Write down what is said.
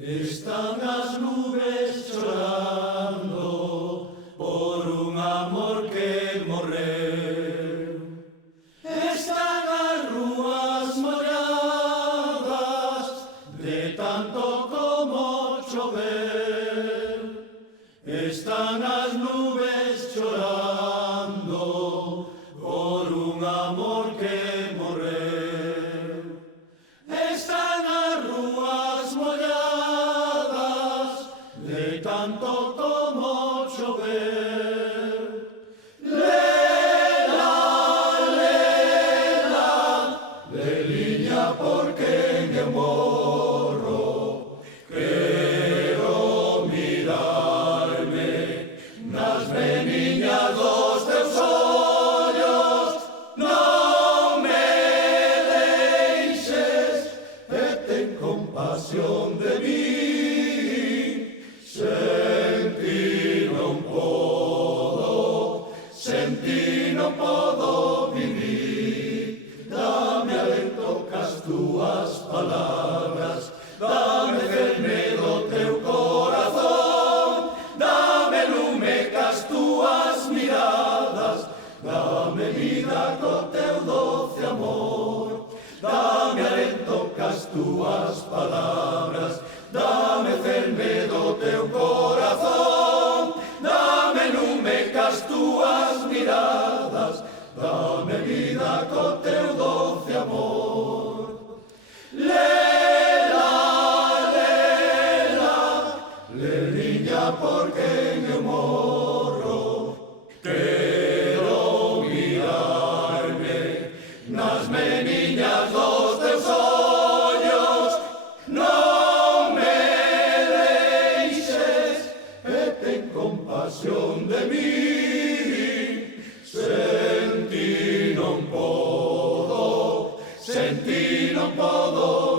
Están as nubes chorando por un amor que morreu. Están as rúas molladas de tanto como chover. Están as nubes chorando por un amor que morreu. Están as rúas molladas de tanto como chover. Lela, lela, leliña porque eu morro. Quero mirarme nas veniñas dos teus ollos. Non me deixes e ten compasión de mí. Sen ti non podo vivir. Dame alento cas túas palabras, dame ferme do teu corazón, dame lume cas túas miradas, dame vida co teu doce amor. Dame alento cas túas palabras, dame ferme do teu corazón, dame lume cas túas miradas, dame vida co teu doce amor. Lela, lela, leliña por quen eu morro. Quero mirarme nas meniñas dos teus ollos. Non me deixes e ten compasión de mí. Sen ti non podo